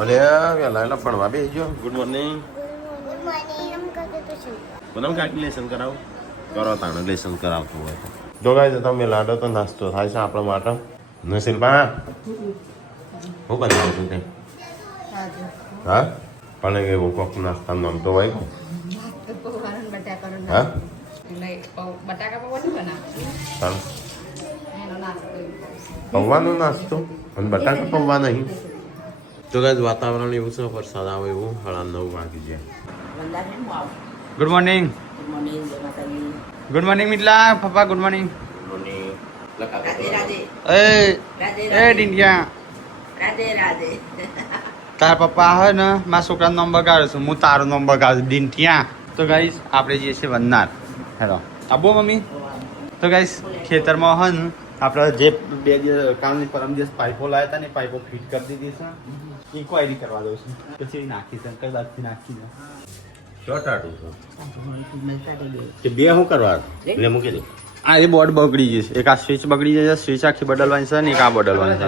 અરે વેલા ભણવા બેસજો. Good morning. મને કેલ્ક્યુલેશન કરાવું કરો તાણે લેસન કરાવતું હોય તો જો ગાય તમે લાડો તો નાસ્તો થાય છે આપણા માટે નસીલબા હું બનાવું છું તે હા પણ એવું કોક નાસ્તા નામતો હોય હા પૌવાનો નાસ્તો અને બટાકા પૌવા નહીં તો ગાય વાતાવરણ એવું છે વરસાદ આવે એવું 9:30 વાગી જાય. Good morning. ગુડ મોર્નિંગ મિટલા પપ્પા. Good morning. એ ડિંડિયા તારા પપ્પા હે ને મારા છોકરાનો નંબર બગાડ્યો છું હું તારો નંબર બગાડું ડિંટિયા. તો ગાઈસ આપણે જઈએ છીએ વન્નાર. હેલો આબો મમ્મી. તો ગાઈસ ખેતરમાં હે ને આપણે જે 2 દિવસ કાલની પરમ દિવસ પાઇપો લાવ્યા હતા ને પાઇપો ફિટ કરી દીધી છે. ઇન્ક્વાયરી કરવા દઉં છું પછી નાખી છે કઈ બાજુથી નાખી છે કે બે શું કરવા એટલે મૂકી દે. આ એ બોર્ડ બગડી જશે. એક આ સ્વિચ બગડી જશે. સ્વિચ આખી બદલવાની છે ને એક આ બદલવાની છે.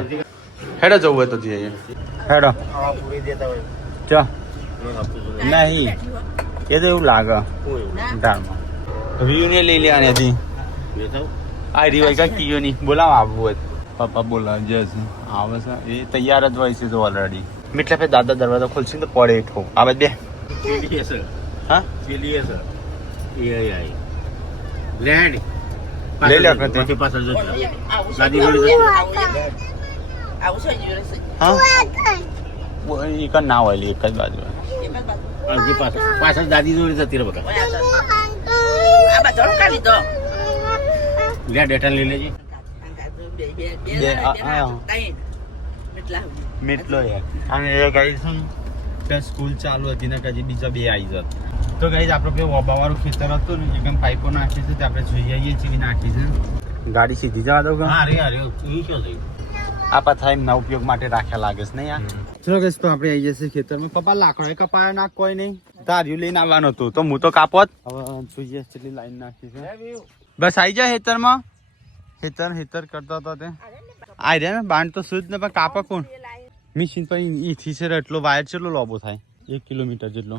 હેડો જવું હોય તો જઈએ. હેડો ચા નહીં એ તો એવું લાગે ધારમાં વ્યૂને લઈ લે અને હજી આ રીવાય કાંઈ કીયો નહીં બોલાવ આવવું હોય પપ્પા બોલાવ જશે આવે છે એ તૈયાર જ હોય છે તો ઓલરેડી મીઠલા ફે દાદા દરવાજા ખોલશે ને તો પડે હેઠો આવે બે હા લઈ લે વખતે પાછળ જો દાદી હા એક જ ના હોય એક જ બાજુ પાછળ દાદી જોડે જતી રહે બકા લે ડેટા લઈ લેજે મીટલો અને એ ગાઈસ સ્કૂલ ચાલુ હતી ને કજી બીજા 2 આવી જત. તો ગાઈસ આપણે પેલું ઓબાવાળું ખેતર હતું ને એકદમ પાઇપો નાખી છે આપણે જોઈ આવીએ છીએ કે નાખી છે. ગાડી સીધી જવા દો હા રે શું થયું આ પથાઈ ના ઉપયોગ માટે રાખ્યા લાગે છે નહીં યાર. ચલો ગાઈસ તો આપણે આવી જશે ખેતરમાં. પપ્પા લાકડો કપાયા ના કોઈ નહીં ધાર્યું લઈને આવવાનું હતું તો હું તો કાપોત. હવે જોઈએ કેટલી લાઈન નાખી છે. બસ આવી જાય ખેતરમાં. હેતર કરતા હતા તે આ રે ને બાંધ તો શુદ્ધ ને પણ કાપા કોણ મિશીન પણ ઈથી છે એટલો વાયર કેટલો લોબો થાય 1 કિલોમીટર જેટલો.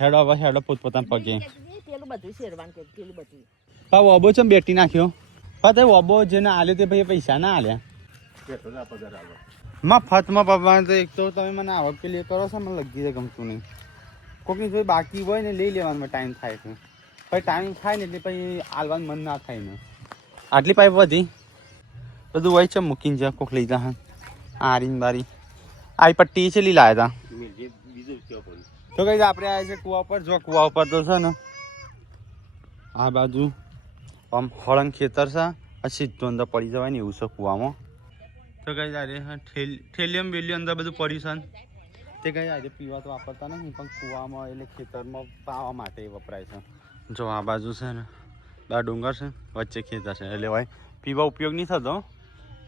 હેડો પોતપોતાના પગે પા ઓબો છે બેટી નાખ્યો પા તે ઓબો જેને આલ્યો તે ભાઈ પૈસા ના આલ્યા મફતમાં પપ્પા તો એક તો તમે મને આવક કે લે કરો છો મને લગી જાય ગમતું નહીં. કોકની જોઈ બાકી હોય ને લઈ લેવાનું ટાઈમ થાય છે પછી ટાઈમ થાય ને એટલે પછી આલવાનું મન ના થાય ને. આટલી પાઇપ વધી બધું હોય છે મૂકીને જ્યાં કોક લઈ જા આરીન બારી આ પટ્ટી છે લઈ લાયા હતા. તો કઈ આપણે આવ્યા છે કુવા ઉપર. જો કુવા ઉપર તો છે ને આ બાજુ આમ હળંગ ખેતર છે આ સીધું અંદર પડી જવાય ને એવું છે કુવામાં. તો કઈ આજે ઠેલિયમ વેલિયમ અંદર બધું પડ્યું છે તે કઈ આજે પીવા તો વાપરતા નહીં પણ કુવામાં એટલે ખેતરમાં પાવા માટે વપરાય છે. જો આ બાજુ છે ને બા ડુંગર છે વચ્ચે ખેતર છે એટલે ભાઈ પીવા ઉપયોગ નહીં થતો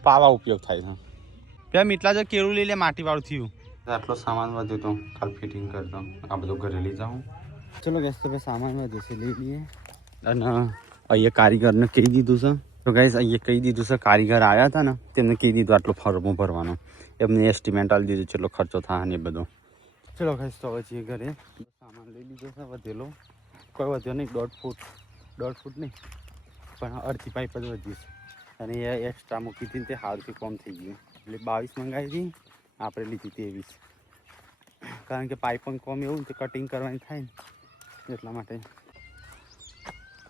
પાવા ઉપયોગ થાય છે. ત્યાં મીટલા જો કેળું લઈ લે માટીવાળું થયું. આટલો સામાન વધ્યો તો કાલ ફિટિંગ કરતો આ બધું ઘરે લઈ જાઉં. ચલો ગેસ તો ભાઈ સામાન વધ્યો છે લઈ લઈએ. અને અહીંયા કારીગરને કહી દીધું છે. તો ગાઈસ અહીંયા કહી દીધું છે કારીગર આવ્યા હતા ને તેમને કહી દીધું આટલો ફોર્મો ભરવાનો એમને એસ્ટિમેટ આપી દીધું કેટલો ખર્ચો થાય ને એ બધો. ચલો ગાઈસ તો હવે છીએ ઘરે. સામાન લઈ લીધો છે વધેલો કોઈ વધ્યો નહીં 1.5 ફૂટ નહીં પણ અડધી પાઇપ જ વધી છે અને એ એક્સ્ટ્રા મૂકી હતી તે હાલથી કોમ થઈ ગયું એટલે 22 મંગાવી હતી આપણે લીધી 23 કારણ કે પાઇપ પણ કોમ એવું તે કટિંગ કરવાની થાય ને એટલા માટે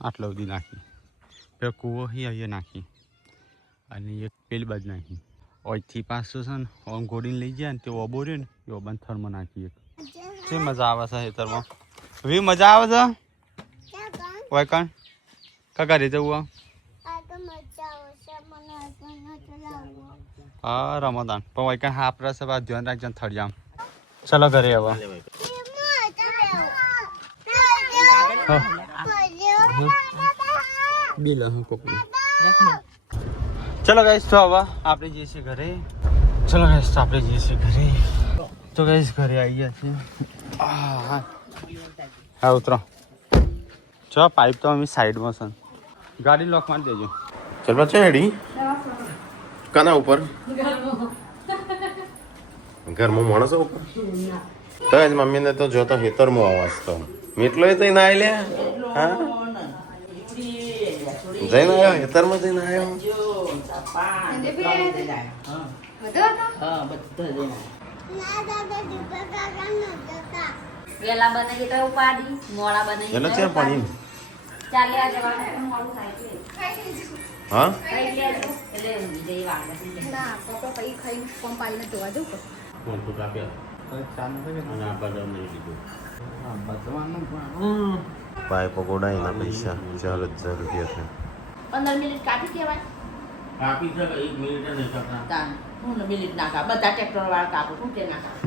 આટલો બધી નાખી. પેલો કૂવો અહીંયા નાખી અને એક પેલી બાજુ નાખી. ઓયથી પાછો છે ને ઓમ ઘોડીને લઈ જાય ને તે ઓબો રહ્યો ને એ ઓબાને થરમાં નાખી. એક શું મજા આવે છે ખેતરમાં વી મજા આવે છે હોય કણ કાકા રે જવું હા રમદાન પણ હોય કણ હાફ રસ ધ્યાન રાખજો થડિયામ. ચલો ઘરે હવે બિલ ચલો ગાઈસ તો હવે આપણે જઈએ છીએ ઘરે. ચલો ગાઈસ તો આપણે જઈએ છીએ ઘરે. તો ગાઈસ ઘરે આવી ગયા છીએ. હા ઉતરો ચલો પાઇપ તો અમે સાઈડમાં છે ગાડી લોક મારી દેજો. ચલ બચ્ચા હેડી કાના ઉપર ઘરમાં માણસો ઉપર તો જ મમ્મીને તો જોતો હેતરમાં અવાજ તો મીટલો તો ના આવી લ્યા હા જઈને આવ્યો હેતરમાં જઈને આવ્યો વેલા બને કે તો ઉપાડી મોડા બને એટલે છે પાણી ચાલે આ જવાનું મોડું થાય છે હા ખાઈ લેજો એટલે ઊંઘી જઈ વાગે ના પપ્પા પછી ખાઈને ફોર્મ પાડીને જોવા જવું ફોન તો કાપ્યા ચા નથી કે અને આ બદામ નહીં લીધું હા બચવાનું પણ પાય પકોડા એના પૈસા 4000 રૂપિયા છે 15 મિનિટ કાપી કહેવાય કાપી છે 1 મિનિટ નહીં કાપના તાન હું મિનિટ ના કાપ બધા ટ્રેક્ટર વાળા કાપો શું કે ના કાપ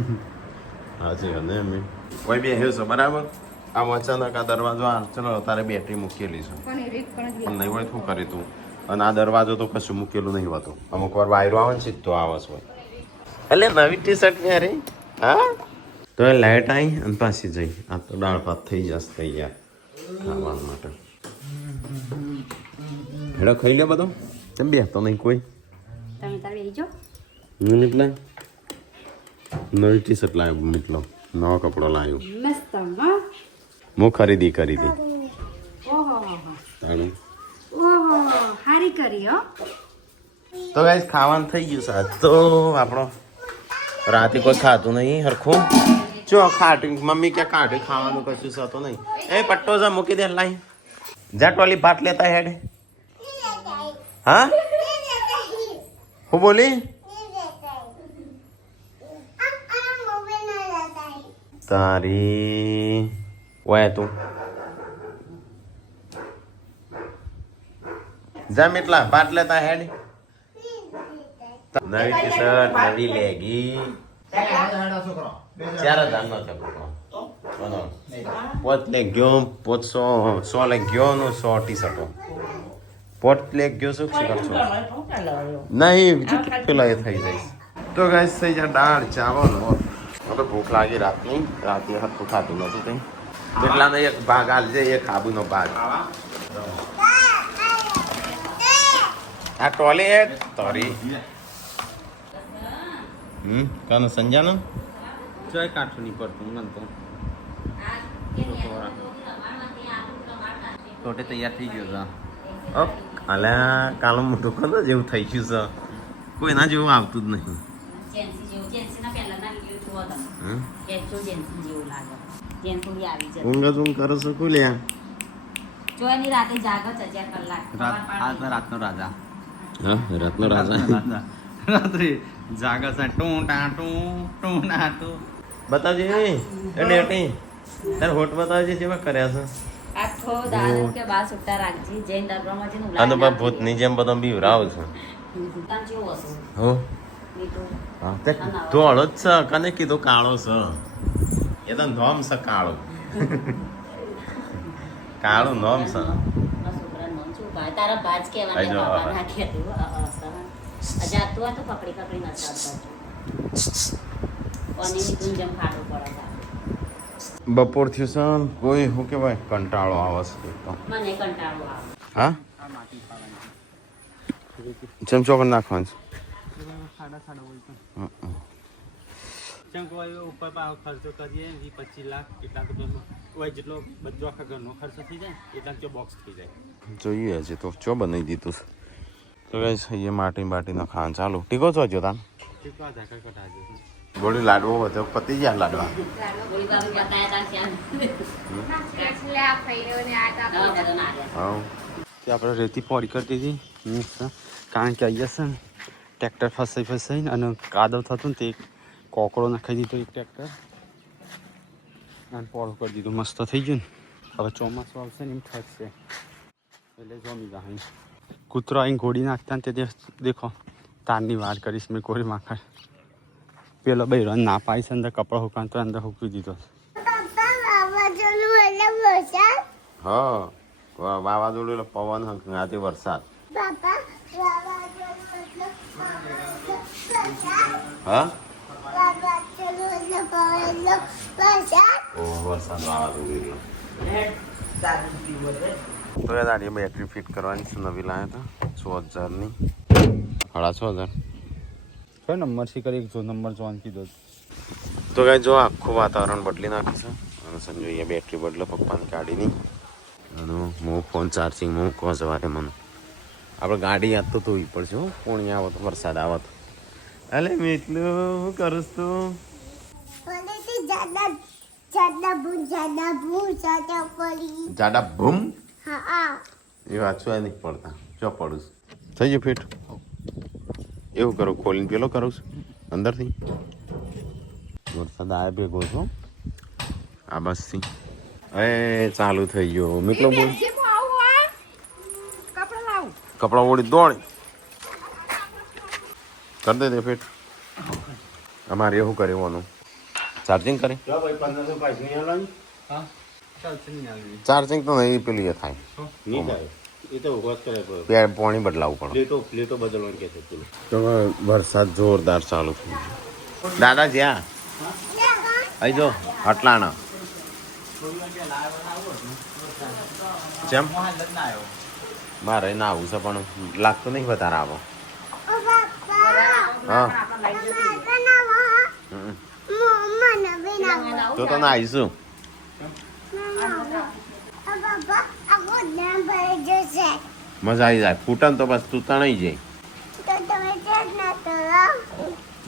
હાજી ને મેં કોઈ બે હેસો બરાબર આમ અચાનક આ દરવાજો આ ચલો તારે બેટરી મૂકેલી છે પણ એ રીત પણ પણ નહીં હોય શું કરી તું અને આ દરવાજો તો કશું મૂકેલું નહીં હોતું અમુક વાર વાયરો આવે ને સીધો આવસ હોય એટલે નવી ટી શર્ટ પહેરી હા તો એ લાઇટ આવી અને પાછી જઈ આ તો દાળ ભાત થઈ જશે તૈયાર ખાવા માટે હેડો ખાઈ લે બધો કેમ બે તો નહીં કોઈ તમે તાર બેહી જો એટલે નવી ટી શર્ટ લાવ્યો mitlo નવો કપડો લાવ્યો મસ્ત હા હું ખરીદી કરી હતી ઓહો તાણું ઓહો હારી કરી હો તો ગાઈસ ખાવાનું થઈ ગયું સાહેબ તો આપણો રાતે કોઈ ખાતું નહીં હરખું જો ખાટી મમ્મી ક્યાં કાઢી ખાવાનું કશું થતું નહીં એ પટ્ટો જા મૂકી દે લાઈ જા ટોલી ભાત લેતા હેડ હા હું બોલી તારી ઓય તું જા મિટલા ભાત લેતા હેડ નવી ટી શર્ટ નવી લેગી 4000 નો છે બનો પોત લે ગયો 100 લે ગયો નો 100 ટી શર્ટો પોત લે ગયો શું કરશો નહીં પેલા એ થઈ જાય તો ગાઈસ થઈ જાય દાળ ચાવલ હવે ભૂખ લાગી રાતની રાતે હતું ખાતું નતું કઈ કેટલાનો એક ભાગ આલજે એક આબુનો ભાગ આ ટોયલેટ તરી કાનો સંજાનો ચોય કાઠું નહીં પડતું મને તો ટોટે તૈયાર થઈ ગયો છે અપ અલ્યા કાલો મોટો કદો જેવું થઈ ગયું છે કોઈના જેવું આવતું જ નહીં જેન્સી જેવું જેન્સીના પહેલાના વિડિયો જોવો તમે હમ? જો જેન્સી જેવું લાગે જેન્સી આવી જશે ઊંઘ જ ઊંઘ કરો છો કુલ્યા જો એની રાતે જાગો છે 4 કલાક આજનો રાતનો રાજા હા રત્નો રાજા રાત્રે જાગે છે ટું ટાટું બતાવજે એટલે હટી તાર હોટ બતાવજે જેવા કર્યા છે આખો દાડો કે બા સુટ્ટા રાખજી જૈન દરબારમાં જઈને આ તો ભાઈ ભૂતની જેમ બધો બીવરાવ છે તાન જેવો હશે હો નહીં તો હા તે ધોળો જ છે કને કીધું કાળો છે એ તો નોમ છે કાળો કાળું નોમ છે મારા છોકરાનું નામ શું ભાઈ તારા ભાજ કહેવાના આઈ જો, બાબા હવે. ના કહેતું જાતું હોય તો પકડી નચાવતો કોની તું જેમ ખાડો પડે બપોર થયું છે ને કોઈ શું કહેવાય કંટાળો આવે છે એક તો મને કંટાળો આવે હા આ માટી ખાવાની ચમચો કરી નાખવાનું છે સાડા હોય તો હમ. જેમ કોઈ ઉપર પાછો ખર્ચો કરીએ 20-25 લાખ એટલા તો પેલું હોય જેટલો બધો આખા ઘરનો ખર્ચો થઈ જાય એટલા જો બોક્સ થઈ જાય જોઈએ હજી તો ચો બનાવી દીધું છે તો કઈ છે માટી બાટીનો ખાવાનું ચાલુ ટીકો છો જો તાન ઠીક આ ઝાકર કટાજો ગોળી લાડવો બધો પતી ગયા લાડવા ગોળી બાબુ બતાયા તા ત્યાં એટલે આ ફૈરોને આ તા દવા બધા માર્યા હા તે આપણે રેતી પોડી કરતી હતી કારણ કે અહીંયા છે ને ટ્રેક્ટર ફસાઈને અને કાદવ થતું ને તે કોકડો નાખી દીધો એક ટ્રેક્ટર અને પોળું કરી દીધું મસ્ત થઈ ગયું ને હવે ચોમાસું આવશે ને એમ થશે એટલે જમી જાય કૂતરો અહીં ઘોડી નાખતા ને તે દેખો તારની વાર કરીશ મેં કોરી માખા પેલો ભાઈ રન ના પાડીશ અંદર કપડાં હુકાન તો અંદર હૂકી દીધો હા વાવાઝોડું એટલે પવન રાતે વરસાદ હા ઓહ વરસાદ વાવાઝોડું તો યાર આડી બેટરી ફિટ કરવાની છે નવી લાવ્યા હતા 6000ની 6500 કયો નંબર છે કરી જો નંબર જોન કીધો તો ગાય જો આખું વાતાવરણ બદલી નાખ્યું છે અને સંજુ અહીંયા બેટરી બદલો પપ્પાની ગાડીની અને હું ફોન ચાર્જિંગ મૂકવા જવારે મને આપણે ગાડી યાદ તો ધોવી પડશે હો પોણી આવો તો વરસાદ આવો તો અલે મેટલું હું કરું તું જાડા ભૂમ એ વાંચવા નહીં પડતા જો પડું થઈ ગયું ફીટ એવું કરો ખોલીને પેલો કરું છું અંદરથી વરસાદ આવે ભેગો છો આ બસથી એ ચાલુ થઈ ગયો મીટલો બોલ કપડા ઓળી દોડી કરી દે ફીટ અમારે એવું કર્યું ચાર્જિંગ કરી ચાર્જિંગ તો નહીં પેલી એ થાય પાણી બદલાવવું પડે તો વરસાદ જોરદાર ચાલુ થઈ ગયો દાદા જ્યાં અહીં જો હટલાણા જેમ મારે ના આવું છે પણ લાગતું નહીં વધારે આવો હા તો ના આવીશું મજા આવી જાય ફૂટન તો બસ તું તણાઈ જાય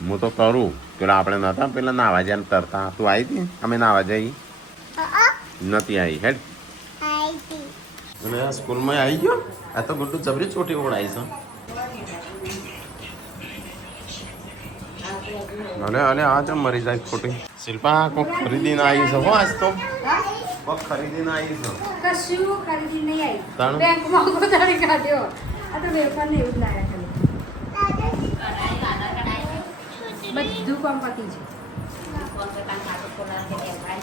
હું તો કરું પેલા આપણે નતા પેલા નાવા જાય તરતા તું આવી હતી અમે નાવા જઈ નથી આવી હેડ અને સ્કૂલમાં આવી ગયો આ તો ગુડ્ડુ જબરી ચોટી ઓળાઈ છે અરે અરે આ ચમ મરી જાય ખોટી શિલ્પા કોક ખરીદીને આવી છે હો આજ તો કોક ખરીદીને આવી છે કશું ખરીદી નહીં આવી તાણ બેંકમાં ગોદાડી કાઢ્યો આ તો વેપાર ને એવું જ લાયા ખાલી બધું કામ પતી છે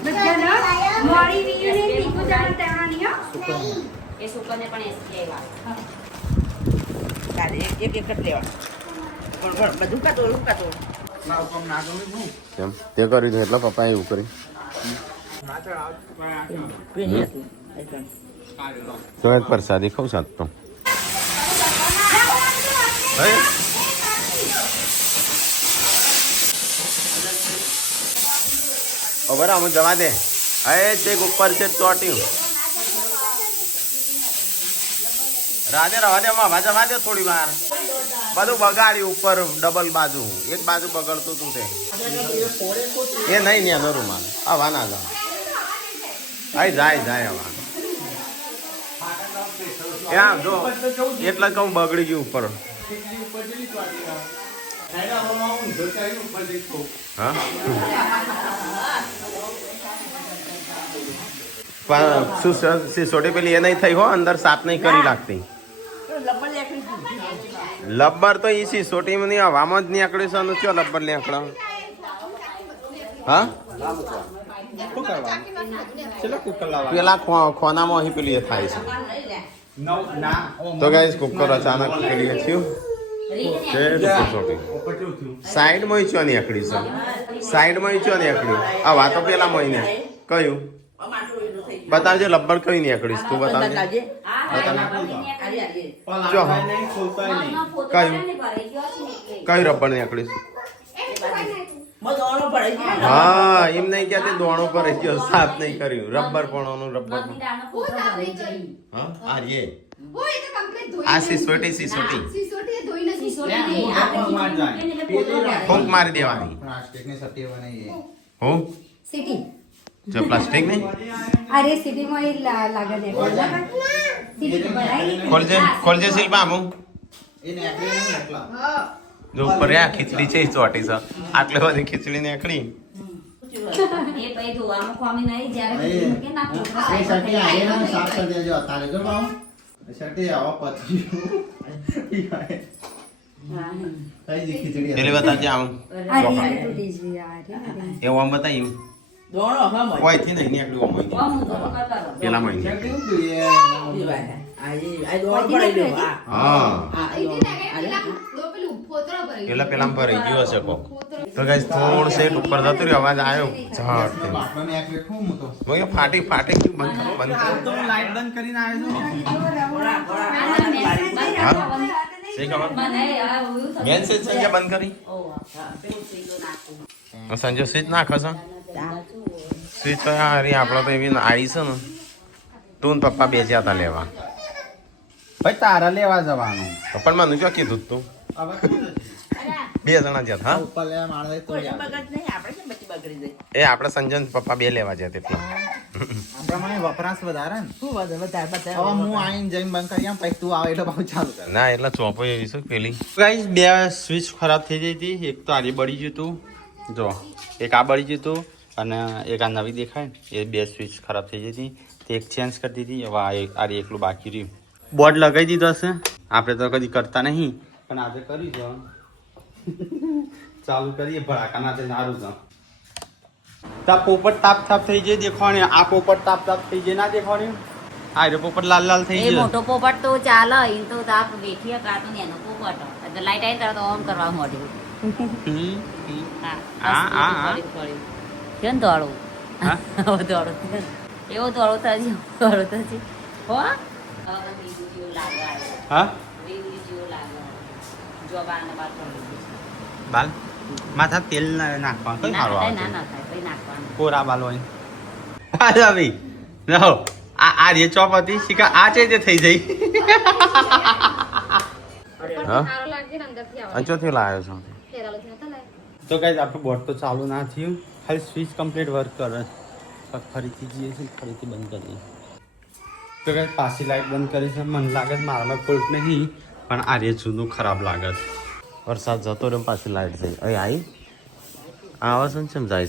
બધા મોડી વીને ટીકુ જાણ તેવાની હો એ સુકરને પણ એસી આવ્યા એક જ લેવા પણ બધું કાઢો કેમ તે કર્યું હતું એટલે પપ્પાએ એવું કર્યું તો આજ પ્રસાદી ખાવ સાત તો ખબર અમુક જવા દે હવે તે ઉપર છે ચોટ્યું રાધે રવા દે માં જવા દે થોડી વાર બધું બગાડ્યું ઉપર ડબલ બાજુ એક બાજુ બગડતું તું તે એ નહીં ને એનો રૂમાલ હવા ના જા જાય હવા ત્યાં જો એટલે કહું બગડી ગયું ઉપર હા પણ શું સિસોટી પેલી એ નહીં થઈ હો અંદર સાફ નહીં કરી લાગતી લબ્બર તો ઈ સિસોટી ની હવામાં જ નીકળ્યું છે અને ચો લબ્બર નીકળે હા પેલા ખોનામાં અહીં પેલી એ થાય છે તો ગાઈસ કુકર અચાનક પેલી એ થયું સાઈડમાં ચો નીકળી છે સાઈડમાં ચો નીકળ્યું આ વાતો પેલા મહિને કયું બતાવજે લબ્બર કઈ નીકળીશ તું બતાવજે જો કયું રબર નીકળીશ હા એમ નહીં કે દોણો પર ગયો સાફ નહીં કર્યું રબર પણ રબર હા આ સિસોટી ફૂંક મારી દેવાની હું જો પ્લાસ્ટિક નહીં અરે સિટીમાં એ લાગે છે ખોલજે શિલ્પા હું જો ઉપર આ ખીચડી છે ચોટી છે આટલે બધી ખીચડી નીકળી એ પછી ધોવામાં કોમી નહીં જ્યારે કે ના પેલી બતાવજે આવું એવું આમ બતાવ્યું કોઈ થી નહીં નીકળ્યું પેલા મહિને પેલા ભરાઈ ગયો હશે કોક તો ગાઈસ થોડું સેટ ઉપર જતું રહ્યું અવાજ આવ્યો ઝાડ ફાટી બંધ કરો લાઈટ બંધ કરીને આવ્યો શી ખબર મને આ એવું થતું. મેન સ્વિચ સંજય બંધ કરી ઓહો, હા, પેલું સીધું નાખવું. સંજય સ્વિચ નાખે છે સ્વિચ તો હારી આપણે તો એવી આવી છે ને તું ને પપ્પા બે જ્યાં હતા લેવા ભાઈ તારા લેવા જવાનું તો પણ મને જો કીધું તું બે જણા જ્યાં હા કોઈ બગડ નહીં આપણે કેમ બચી બગડી જાય એ આપણે સંજય ને પપ્પા બે લેવા જ્યાં એટલા પ્રમાણે વપરાશ વધારે ને શું વધે બધા બધા હવે હું આઈને જઈને બંધ કરી આમ પછી તું આવે એટલે પાછું ચાલુ કર ના એટલે ચોપો એવી છે પેલી ગાઈસ બે સ્વિચ ખરાબ થઈ ગઈ હતી એક તો આરી બળી ગયું હતું જો એક આ બળી ગયું હતું અને એક આ નવી દેખાય ને એ બે સ્વિચ ખરાબ થઈ ગઈ હતી તે એક ચેન્જ કરી દીધી હવે આરી એકલું બાકી રહ્યું બોર્ડ લગાવી દીધો હશે આપણે તો કદી કરતા નહીં પણ આજે કરી દો ચાલુ કરીએ ભડાકાના તે સારું છે તા પોપટ તાપ તાપ થઈ જાય દેખાણી આ પોપટ તાપ તાપ થઈ જાય ના દેખાણી આ રે પોપટ લાલ લાલ થઈ એ જાય મોટો પોપટ તો ચાલે એ તો તાપ વેઠીએ કાતો ને એનો પોપટ એટલે લાઈટ આવી તરત ઓન કરવા માંડ્યું. હા કેમ દોડું હા? દોડું એવો દોડું થશે દોડું થશે હો બીજું જેવું લાગે હા બીજું જેવું લાગે જોબાને બાદ બાલ માથા તેલ નાખવા કઈ સારું આવે ના ના થાય કઈ નાખવાનું કોરા બાલ હોય હા ભાઈ રહો આ જે ચોપ હતી શીખા આ છે જે થઈ જઈ હા અંચોથી લાવ્યો છો તો ગાઈસ આપણું બોર્ડ તો ચાલુ ના થયું ખાલી સ્વિચ કમ્પ્લીટ વર્ક કરે છે ફરીથી જઈએ છીએ ફરીથી બંધ કરીએ તો ગાઈસ પાછી લાઈટ બંધ કરી છે મને લાગે છે મારામાં ફોલ્ટ નહીં પણ આ રે જૂનું ખરાબ લાગે છે વરસાદ જતો રહ્યો પાછી લાઈટ થઈ અહીં આવી આવા છે ને કેમ જાય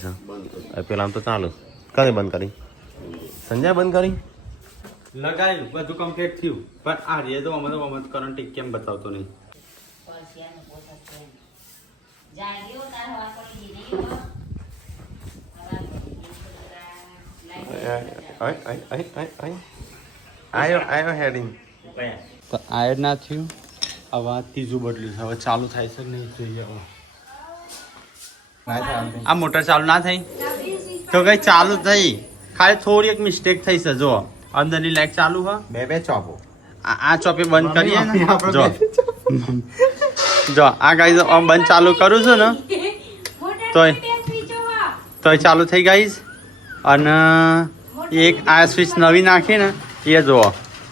છે પેલા તો ચાલુ કઈ બંધ કરી સંજય બંધ કરી લગાવ્યું બધું કમ્પ્લીટ થયું પણ આ રે તો અમે કરંટ કેમ બતાવતો નહીં આયો હેડિંગ તો આયર ના થયું હવે આ ત્રીજું બદલ્યું છે હવે ચાલુ થાય છે કે નહીં જોઈએ હવે આ મોટર ચાલુ ના થઈ તો કઈ ચાલુ થઈ ખાલી થોડી એક મિસ્ટેક થઈ છે જો અંદરની લાઈટ ચાલુ હ બે ચોપો આ ચોપે બંધ કરીએ ને જો જો આ ગાઈઝ આમ બંધ ચાલુ કરું છું ને તોય ચાલુ થઈ ગાઈઝ અને એક આ સ્વિચ નવી નાખી ને એ જુઓ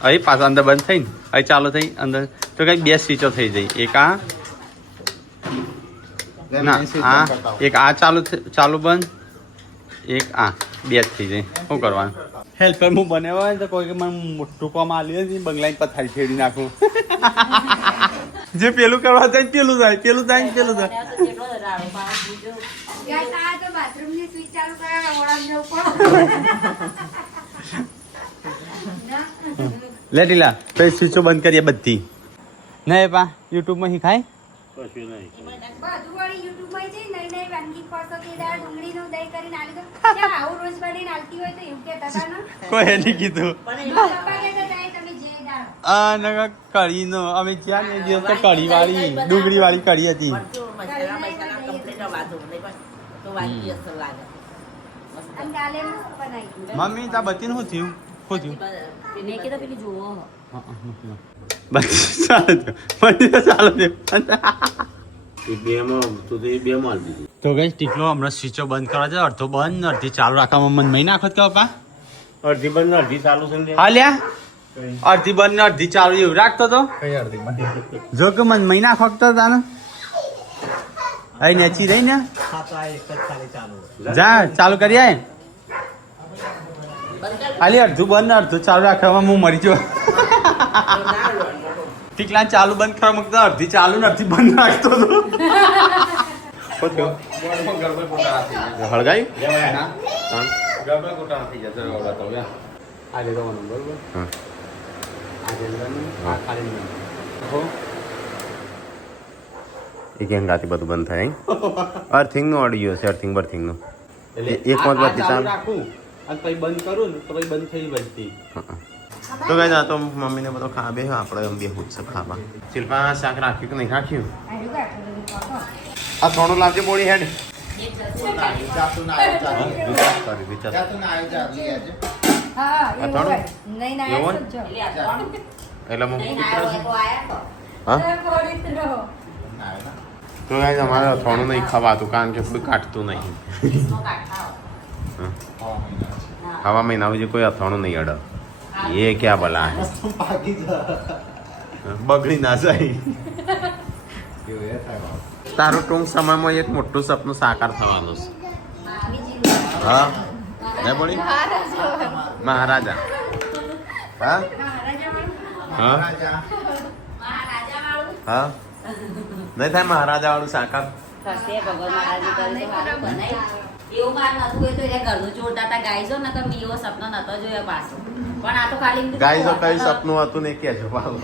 અહીં પાછા અંદર બંધ થઈ ને અહીં ચાલુ થઈ અંદર તો કંઈક બે સ્વિચો થઈ જાય એક આ ના આ એક આ ચાલુ બંધ એક આ બે જ થઈ જાય શું કરવાનું હેલ્પર હું બનાવ્યો હોય તો કોઈ કે મને મોટું કામ આલ્યું છે બંગલાની પથારી ફેરી નાખું જે પેલું કરવા જાય પેલું જાય પેલું જાય પેલું જાય ગાઈસ આ તો બાથરૂમની સ્વિચ ચાલુ કરાવવા ઓળખ જવું પડે લે ઢીલા તો સ્વિચો બંધ કરીએ બધી નહીં પા યુટ્યુબમાં શીખાય કશું નહીં બધું વાળી યુટ્યુબમાં છે નઈ નઈ વાનગી ખોસો કે દાળ ડુંગળીનું દહીં કરીને આલી દો કેમ આવું રોજ બનાવીને આલતી હોય તો એવું કહેતા હતા ને કોઈ નહીં કીધું પપ્પા કહેતા હતા તમે જે દાળ આ નકા કઢીનો અમે જ્યાં ને દિવસ તો કઢી વાળી ડુંગળી વાળી કઢી હતી કમ્પ્લીટ વાંધો નહીં પણ તો વાંચી અસર લાગે અને કાલે મસ્ત બનાવી મમ્મી તા બતીને શું થયું શું થયું મેં કીધું પેલી જુઓ બસ ચાલુ થયું તો ગઈ ટીકલો હમણાં સ્વિચો બંધ કરવા છે અડધો બંધ અડધી ચાલુ રાખવામાં મન મહી નાખો કે પપ્પા અડધી બંધ ને અડધી ચાલુ છે હા લ્યા અડધી બંધ ને અડધી ચાલુ એવું રાખતો તો કઈ અડધી જો કે મન મહી નાખો તો તાને અહીં નેચી રહી ને જા ચાલુ કરી આય ખાલી અડધું બંધ ને અડધું ચાલુ રાખવામાં હું મરી ગયો ટીકલા ચાલુ બંધ કરવા મૂકતો અડધી ચાલુ ને અડધી બંધ રાખતો હતો હળગાઈ ગરબા ગોટાળા થઈ જશે આજે જવાનું બરોબર હા આજે જવાનું આ ખાલી એ કેમ ગાતી બધું બંધ થાય અર્થિંગ નો ઓડિયો છે અર્થિંગ બર્થિંગ નો એક આ વખત ચાલુ રાખું અને પછી બંધ કરું ને તો પછી બંધ થઈ બનતી તો કઈ ના તો મમ્મીને બધો ખા બે આપણે એમ બે હુજ છે ખાવા શિલ્પા શાક રાખ્યું કે નહીં રાખ્યું આ થોડું લાવજે બોડી હેડ જાતું ના આવ્યું ચાલુ સોરી વિચાર જાતું ના આવ્યું ચાલુ લે આજે હા આ થોડું? નહીં ના એવું? સમજો એટલે હું આયા તો હા પડી રહો. તો ગાઈસ અમારે અથાણું નહીં ખવાતું કારણ કે કોઈ કાઢતું નહીં ડીશમાં કાઢતા હો. હવા મહિના પછી કોઈ અથાણું નહીં અડે એ ક્યાં ભલા હે ભાગી જા બગડી ના જાય એવું એ થાય બાપ. તારું ટૂંક સમયમાં એક મોટું સપનું સાકાર થવાનું છે બીજી હા ને બોલી મહારાજા હા હા રાજા મહારાજા વાળું હા નહીં થાય મહારાજા વાળું સાકાર થશે ભગવાન મહારાજે કર્યું તો સારું બનાય. એવું માર નતું હોય તો એ ઘરનું જોડતા હતા ગાઈઝો ને તમે એવો સપનો નતો જોયો પાછો પણ આ તો ખાલી ગાય જો કઈ સપનું હતું ને કહેજો પાલો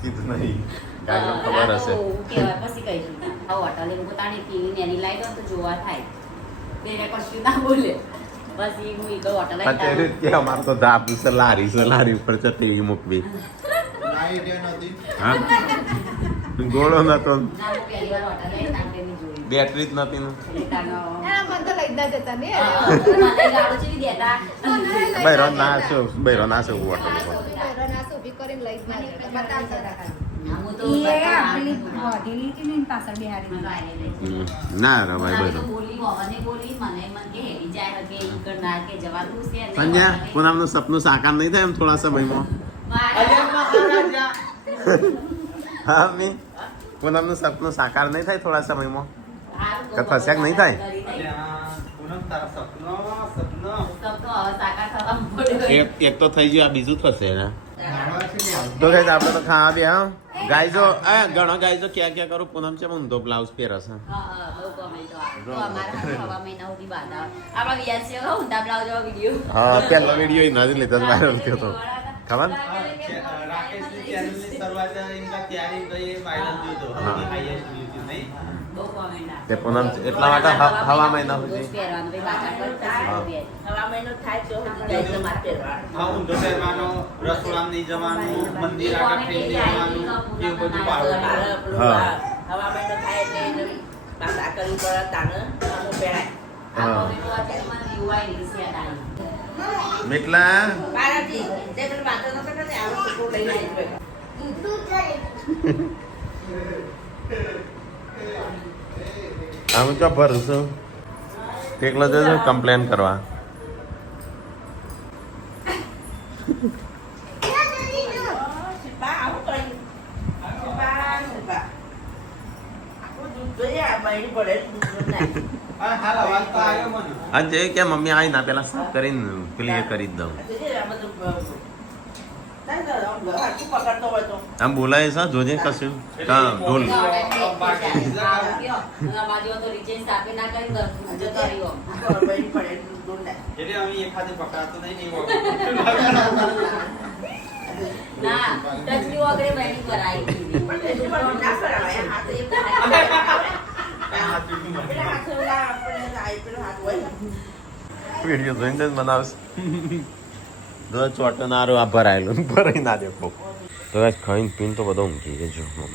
કીધું નહીં ગાય જો ખબર હશે કેવાય પછી કહીશું આ હોટલે પોતાની ટીવી એની લાઈ દો તો જોવા થાય તેને કશું ના બોલે પછી હું ઈ હોટલે અત્યારે કે અમાર તો ધાપ છે લારી ઉપર છે ટીવી મૂકવી લાઈટ એ નથી હા ગોળો નતો ના હું પહેલી વાર હોટલે તાંડેની જોઈ બેટરી જ નથી ને એટલે તાનો મને તો લઈ જ ના જતા ને મને ગાળો ચીવી દેતા બૈરો ના છે હોટલ ઉપર નાસ ઊભી કરીને લઈ જ ના જતા બતાવતા હતા ખાલી. હું તો ઈ એ આપેલી વધેલી હતી ને એની પાછળ બિહારી ના રે ભાઈ બૈરો બોલી મોહને બોલી મને મન કે હેડી જાય કે ઈ કરનાર કે જવાનું છે નહીં. સંજ્ઞા પૂનમનું સપનું સાકાર નહીં થાય એમ થોડા સમયમાં હા મેં પૂનમનું સપનું સાકાર નહીં થાય થોડા સમયમાં કે થશે કે નહીં થાય? પૂનમ તારા સપનો સપનો એક તો થઈ ગયું આ બીજું થશે ને નાળવા છે ને તો ગાઈસ આપણે તો ખાવા બે હા ગાઈઝો ઘણો ગાઈઝો ક્યાં ક્યાં કરું પૂનમ છે ઊંધો બ્લાઉઝ પહેરસ હા પહેલો વિડીયો એના જ લીધો વાયરલ થયો હતો ખબર રાકેશની ચેનલની શરૂઆત એમના ત્યારે તો એ વાયરલ થયો હતો હા. હાઈએસ્ટ વ્યૂઝ નહીં તે પૂનમ એટલા માટે હવા મહિના સુધી હવા મહિનો થાય તો જાય જમા પહેરવા હા ઊંધો પહેરવાનો રસોડામાં નહીં જવાનું મંદિર આગળ થઈ જવાનું એવું બધું પાડવાનું હા. હવા મહિનો થાય એટલે પાછા કરવી પડે તાને અમુક પહેરાય મેટલા પારાથી તે પેલું વાંધો નતો કરતી આવો ટુકડો લઈને આવી આમ તો ભરશું એકલો જજો કમ્પ્લેન કરવા શિલ્પા આવું કર્યું શિલ્પા આપણું દૂધ જોઈએ આ બહેરી પડે દૂધ નાખી હાલ અવાજ તો આવ્યો મને આજે કે મમ્મી આવી ના પેલા સાફ કરીને પેલી એ કરી જ દઉં પકડતો હોય તો આમ બોલાય છે જોજે કશું હા ઢોલ બહેરી પડે દૂધ નાખી એટલે અમે એક હાથે પકડાતો નહીં એવું પણ એટલી બધી ના કરાવાય હાથે એક પેલા હાથે ઓલા આપણે આ પેલો હાથ હોય ને વિડીયો જોઈને જ બનાવશે દસ ચોટનારું આ ભરાયેલું ભરાઈ ના દેખો તો ખાઈને પીને તો બધો ઊંઘી ગયો